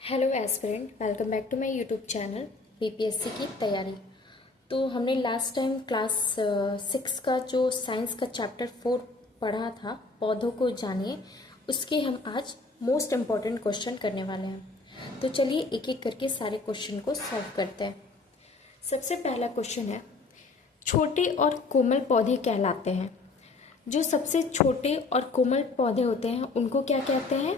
Hello aspirant, welcome back to my YouTube channel BPSC की तैयारी। तो हमने लास्ट टाइम क्लास 6 का जो साइंस का चैप्टर 4 पढ़ा था, पौधों को जानिए, उसके हम आज मोस्ट इम्पॉर्टेंट क्वेश्चन करने वाले हैं। तो चलिए एक एक करके सारे क्वेश्चन को सॉल्व करते हैं। सबसे पहला क्वेश्चन है, छोटे और कोमल पौधे कहलाते हैं। जो सबसे छोटे और कोमल पौधे होते हैं उनको क्या कहते हैं?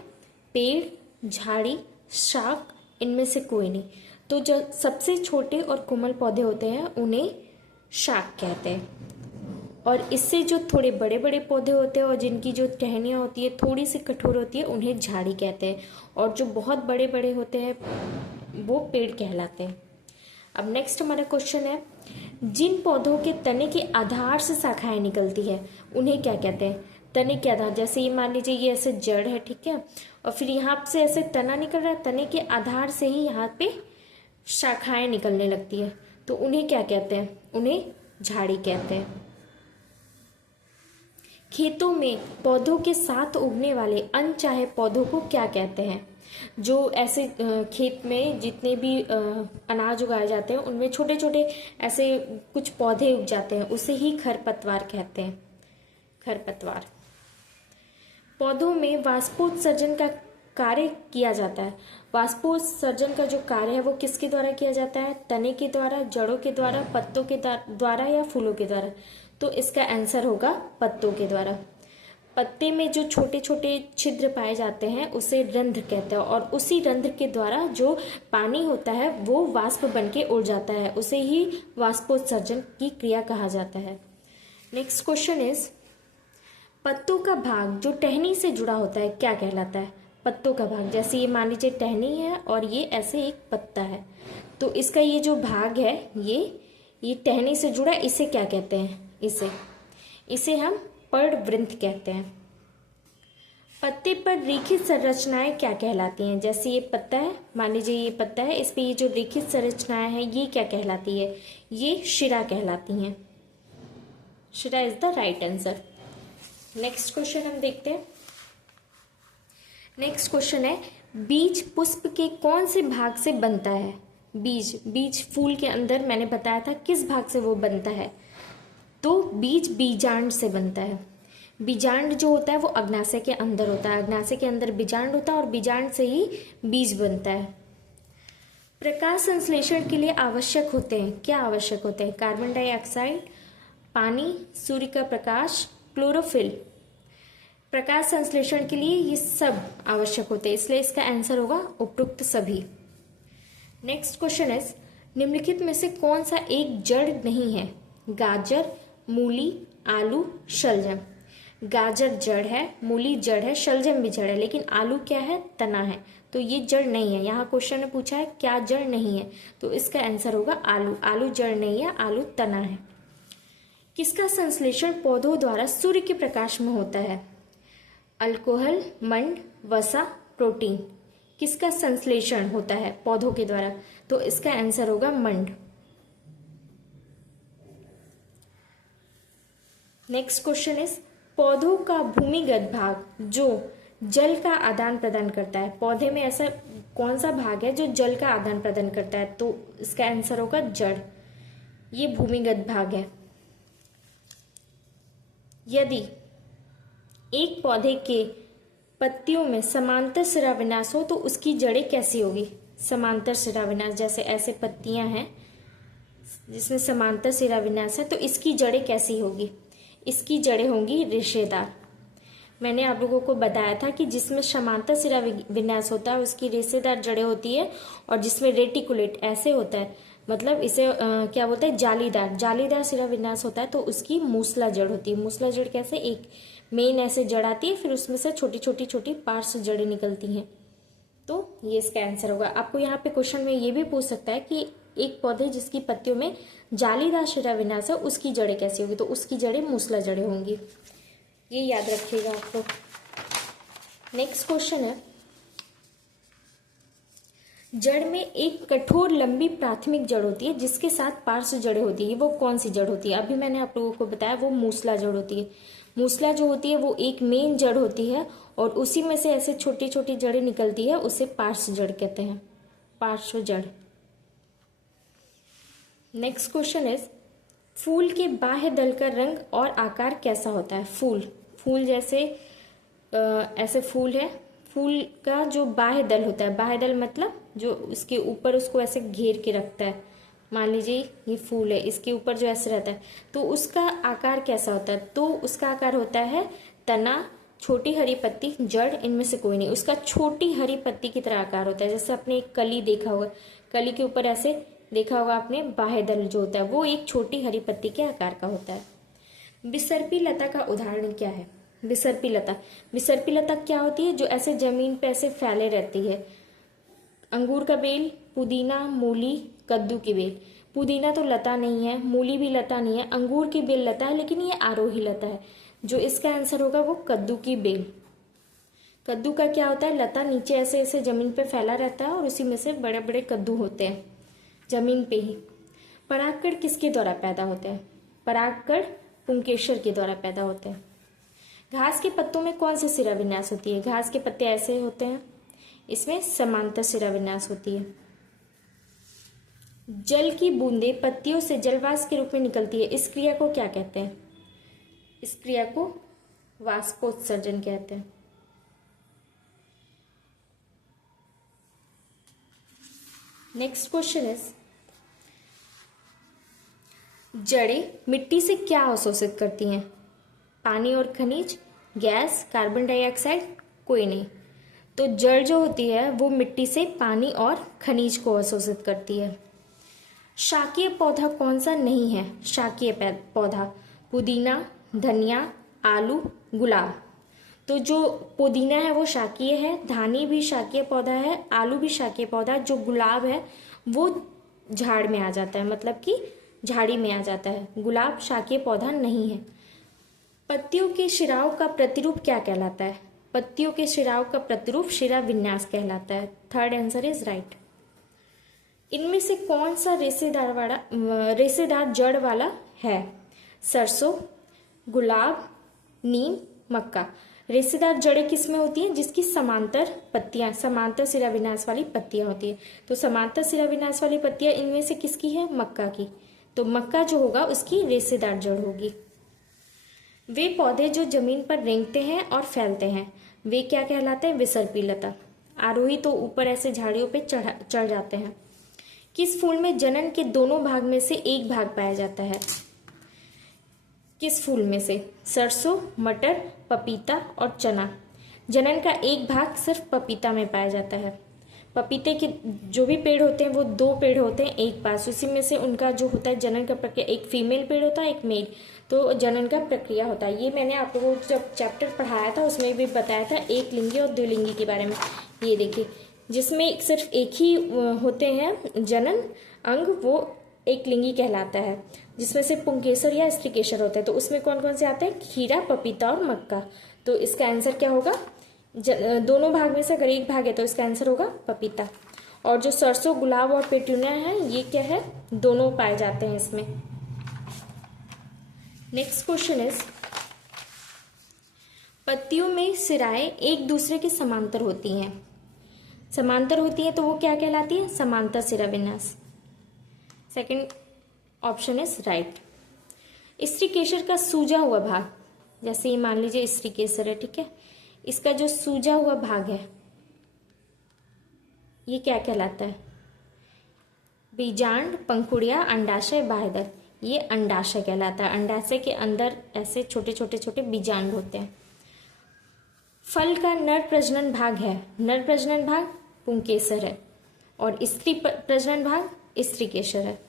पेड़, झाड़ी, शाख, इनमें से कोई नहीं। तो जो सबसे छोटे और कोमल पौधे होते हैं उन्हें शाख कहते हैं। और इससे जो थोड़े बड़े बड़े पौधे होते हैं और जिनकी जो टहनियाँ होती है थोड़ी सी कठोर होती है उन्हें झाड़ी कहते हैं। और जो बहुत बड़े बड़े होते हैं वो पेड़ कहलाते हैं। अब नेक्स्ट हमारा क्वेश्चन है, जिन पौधों के तने के आधार से शाखाएं निकलती है उन्हें क्या कहते हैं? तने के आधार, जैसे ये मान लीजिए ये ऐसे जड़ है, ठीक है, और फिर यहाँ से ऐसे तना निकल रहा है, तने के आधार से ही यहाँ पे शाखाएं निकलने लगती है, तो उन्हें क्या कहते हैं? उन्हें झाड़ी कहते हैं। खेतों में पौधों के साथ उगने वाले अनचाहे पौधों को क्या कहते हैं? जो ऐसे खेत में जितने भी अनाज उगाए जाते हैं उनमें छोटे छोटे ऐसे कुछ पौधे उग जाते हैं, उसे ही खरपतवार कहते हैं। खरपतवार। पौधों में वाष्पोत्सर्जन का कार्य किया जाता है। वाष्पोत्सर्जन का जो कार्य है वो किसके द्वारा किया जाता है? तने के द्वारा, जड़ों के द्वारा, पत्तों के द्वारा या फूलों के द्वारा? तो इसका आंसर होगा पत्तों के द्वारा। पत्ते में जो छोटे छोटे छिद्र पाए जाते हैं उसे रंध्र कहते हैं, और उसी रंध्र के द्वारा जो पानी होता है वो वाष्प बन के उड़ जाता है, उसे ही वाष्पोत्सर्जन की क्रिया कहा जाता है। नेक्स्ट क्वेश्चन इज, पत्तों का भाग जो टहनी से जुड़ा होता है क्या कहलाता है? पत्तों का भाग, जैसे ये मान लीजिए टहनी है और ये ऐसे एक पत्ता है, तो इसका ये जो भाग है ये टहनी से जुड़ा, इसे क्या कहते हैं? इसे हम पर्णवृंत कहते हैं। पत्ते पर रेखित संरचनाएं क्या कहलाती हैं? जैसे ये पत्ता है, मान लीजिए ये पत्ता है, इस पे ये जो रेखित संरचनाएं हैं ये क्या कहलाती है? ये शिरा कहलाती हैं। शिरा is the right answer. Next question हम देखते हैं। नेक्स्ट क्वेश्चन है, बीज पुष्प के कौन से भाग से बनता है? बीज फूल के अंदर मैंने बताया था किस भाग से वो बनता है, तो बीज बीजांड से बनता है। बीजांड जो होता है वो अग्नाशय के अंदर होता है, अग्नाशय के अंदर बीजांड होता है और बीजांड से ही बीज बनता है। प्रकाश संश्लेषण के लिए आवश्यक होते हैं, क्या आवश्यक होते हैं? कार्बन डाइऑक्साइड, पानी, सूर्य का प्रकाश, क्लोरोफिल। प्रकाश संश्लेषण के लिए ये सब आवश्यक होते हैं, इसलिए इसका आंसर होगा उपरोक्त सभी। नेक्स्ट क्वेश्चन इज, निम्नलिखित में से कौन सा एक जड़ नहीं है? गाजर, मूली, आलू, शलजम। गाजर जड़ है, मूली जड़ है, शलजम भी जड़ है, लेकिन आलू क्या है? तना है, तो ये जड़ नहीं है। यहाँ क्वेश्चन ने पूछा है क्या जड़ नहीं है, तो इसका आंसर होगा आलू। आलू जड़ नहीं है, आलू तना है। किसका संश्लेषण पौधों द्वारा सूर्य के प्रकाश में होता है? अल्कोहल, मंड, वसा, प्रोटीन। किसका संश्लेषण होता है पौधों के द्वारा? तो इसका आंसर होगा मंड। नेक्स्ट क्वेश्चन इज, पौधों का भूमिगत भाग जो जल का आदान प्रदान करता है, पौधे में ऐसा कौन सा भाग है जो जल का आदान प्रदान करता है? तो इसका आंसर होगा जड़। ये भूमिगत भाग है। यदि एक पौधे के पत्तियों में समांतर शिराविन्यास हो तो उसकी जड़ें कैसी होगी? समांतर शिराविन्यास, जैसे ऐसे पत्तियां हैं जिसमें समांतर शिराविन्यास है, तो इसकी जड़ें कैसी होगी? इसकी जड़ें होंगी रेशेदार। मैंने आप लोगों को बताया था कि जिसमें समांतर शिराविन्यास होता है उसकी रेशेदार जड़ें होती है, और जिसमें रेटिकुलेट ऐसे होता है, मतलब इसे क्या बोलते हैं? जालीदार शिराविन्यास होता है, तो उसकी मूसला जड़ होती है। मूसला जड़ कैसे? एक मेन ऐसे जड़ आती है, फिर उसमें से छोटी छोटी छोटी पार्श्व जड़ें निकलती हैं, तो ये इसका आंसर होगा। आपको यहाँ पे क्वेश्चन में ये भी पूछ सकता है कि एक पौधे जिसकी पत्तियों में जालीदार शिराविन्यास है उसकी जड़ें कैसी होगी, तो उसकी जड़ें मूसला जड़ें होंगी। ये याद रखिएगा आपको। नेक्स्ट क्वेश्चन है, जड़ में एक कठोर लंबी प्राथमिक जड़ होती है जिसके साथ पार्श्व जड़ें होती है, वो कौन सी जड़ होती है? अभी मैंने आप लोगों को बताया वो मूसला जड़ होती है। मूसला जो होती है वो एक मेन जड़ होती है और उसी में से ऐसे छोटी छोटी जड़ें निकलती है, उसे पार्श्व जड़ कहते हैं, पार्श्व जड़। नेक्स्ट क्वेश्चन इज फूल के बाह्य दल का रंग और आकार कैसा होता है? फूल जैसे ऐसे फूल है, फूल का जो बाह्य दल होता है, बाह्य दल मतलब जो उसके ऊपर उसको ऐसे घेर के रखता है, मान लीजिए ये फूल है, इसके ऊपर जो ऐसे रहता है, तो उसका आकार कैसा होता है? तो उसका आकार होता है तना, छोटी हरी पत्ती, जड़, इनमें से कोई नहीं। उसका छोटी हरी पत्ती की तरह आकार होता है, जैसे आपने एक कली देखा होगा, कली के ऊपर ऐसे देखा होगा आपने, बाह्य दल जो होता है वो एक छोटी हरी पत्ती के आकार का होता है। विसर्पी लता का उदाहरण क्या है? विसर्पी लता क्या होती है? जो ऐसे जमीन पे ऐसे फैले रहती है। अंगूर का बेल, पुदीना, मूली, कद्दू की बेल। पुदीना तो लता नहीं है, मूली भी लता नहीं है, अंगूर की बेल लता है, लेकिन ये आरोही लता है। जो इसका आंसर होगा वो कद्दू की बेल। कद्दू का क्या होता है? लता नीचे ऐसे ऐसे जमीन पे फैला रहता है और उसी में से बड़े बड़े कद्दू होते हैं जमीन पे ही। परागकण किसके द्वारा पैदा होते हैं? परागकण पुंकेसर के द्वारा पैदा होते हैं। घास के पत्तों में कौन सी शिरा विन्यास होती है? घास के पत्ते ऐसे होते हैं, इसमें समांतर शिरा विन्यास होती है। जल की बूंदें पत्तियों से जलवाष्प के रूप में निकलती है, इस क्रिया को क्या कहते हैं? इस क्रिया को वाष्पोत्सर्जन कहते हैं। नेक्स्ट क्वेश्चन इज जड़ें मिट्टी से क्या अवशोषित करती हैं? पानी और खनिज, गैस, कार्बन डाइऑक्साइड, कोई नहीं। तो जड़ जो होती है वो मिट्टी से पानी और खनिज को अवशोषित करती है। शाकीय पौधा कौन सा नहीं है? शाकीय पौधा पुदीना, धनिया, आलू, गुलाब। तो जो पुदीना है वो शाकीय है, धानी भी शाकीय पौधा है, आलू भी शाकीय पौधा, जो गुलाब है वो झाड़ में आ जाता है, मतलब कि झाड़ी में आ जाता है। गुलाब शाकीय पौधा नहीं है। पत्तियों के शिराओं का प्रतिरूप क्या कहलाता है? पत्तियों के शिराओं का प्रतिरूप शिरा विन्यास कहलाता है। Third answer is right. इनमें से कौन सा रेशेदार जड़ वाला है? सरसों, गुलाब, नीम, मक्का। रेशेदार जड़ें किस में होती हैं? जिसकी समांतर पत्तियां, समांतर शिरा विन्यास वाली पत्तियां होती है। तो समांतर शिरा विन्यास वाली पत्तियां इनमें से किसकी है? मक्का की। तो मक्का जो होगा उसकी रेशेदार जड़ होगी। वे पौधे जो जमीन पर रेंगते हैं और फैलते हैं वे क्या कहलाते हैं? विसर्पी लता। आरोही तो ऊपर ऐसे झाड़ियों पे चढ़ जाते हैं। किस फूल में जनन के दोनों भाग में से एक भाग पाया जाता है? किस फूल में से? सरसों, मटर, पपीता और चना। जनन का एक भाग सिर्फ पपीता में पाया जाता है। पपीते के जो भी पेड़ होते हैं वो दो पेड़ होते हैं एक पास, उसी में से उनका जो होता है जनन का प्रक्रिया, एक फीमेल पेड़ होता है एक मेल, तो जनन का प्रक्रिया होता है। ये मैंने आप लोगों को जब चैप्टर पढ़ाया था उसमें भी बताया था एक लिंगी और द्विलिंगी के बारे में। ये देखिए, जिसमें सिर्फ एक ही होते हैं जनन अंग वो एक लिंगी कहलाता है, जिसमें से पुंकेसर या स्त्रीकेसर होते हैं। तो उसमें कौन कौन से आते हैं? खीरा, पपीता और मक्का। तो इसका आंसर क्या होगा? दोनों भाग में से अगर एक भाग है तो इसका आंसर होगा पपीता। और जो सरसों, गुलाब और पेटूनिया है ये क्या है? दोनों पाए जाते हैं इसमें। नेक्स्ट क्वेश्चन इज पत्तियों में सिराएं एक दूसरे के समांतर होती हैं। समांतर होती है तो वो क्या कहलाती है? समांतर शिरा विन्यास। Second option is right. स्त्रीकेसर का सूजा हुआ भाग, जैसे ये मान लीजिए स्त्रीकेसर है, ठीक है, इसका जो सूजा हुआ भाग है ये क्या कहलाता है? बीजांड, पंखुड़िया, अंडाशय, बाह्यदल। ये अंडाशय कहलाता है। अंडाशय के अंदर ऐसे छोटे छोटे छोटे बीजांड होते हैं। फल का नर प्रजनन भाग है, नर प्रजनन भाग पुंकेसर है और स्त्री प्रजनन भाग स्त्रीकेसर है।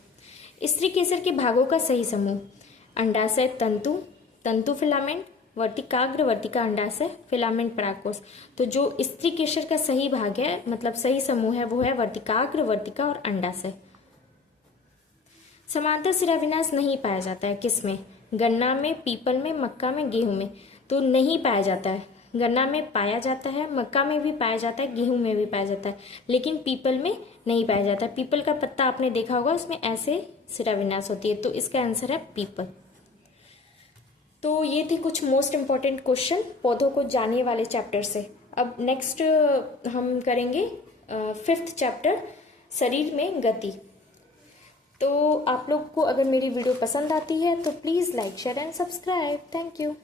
स्त्रीकेसर के भागों का सही समूह: अंडाशय तंतु, तंतु फिलामेंट, वर्तिकाग्र, वर्तिका अंडाशय, फिलामेंट परागकोश। तो जो स्त्रीकेसर का सही भाग है, मतलब सही समूह है, वो है वर्तिकाग्र, वर्तिका और अंडाशय। समांतर शिरा विन्यास नहीं पाया जाता है किसमें? गन्ना में, पीपल में, मक्का में, गेहूं में। तो नहीं पाया जाता है। गन्ना में पाया जाता है, मक्का में भी पाया जाता है, गेहूं में भी पाया जाता है, लेकिन पीपल में नहीं पाया जाता। पीपल का पत्ता आपने देखा होगा, उसमें ऐसे शिरा विन्यास होती है। तो इसका आंसर है पीपल। तो ये थे कुछ मोस्ट इम्पॉर्टेंट क्वेश्चन पौधों को जानने वाले चैप्टर से। अब नेक्स्ट हम करेंगे 5th चैप्टर, शरीर में गति। तो आप लोग को अगर मेरी वीडियो पसंद आती है तो please like share and subscribe. Thank you.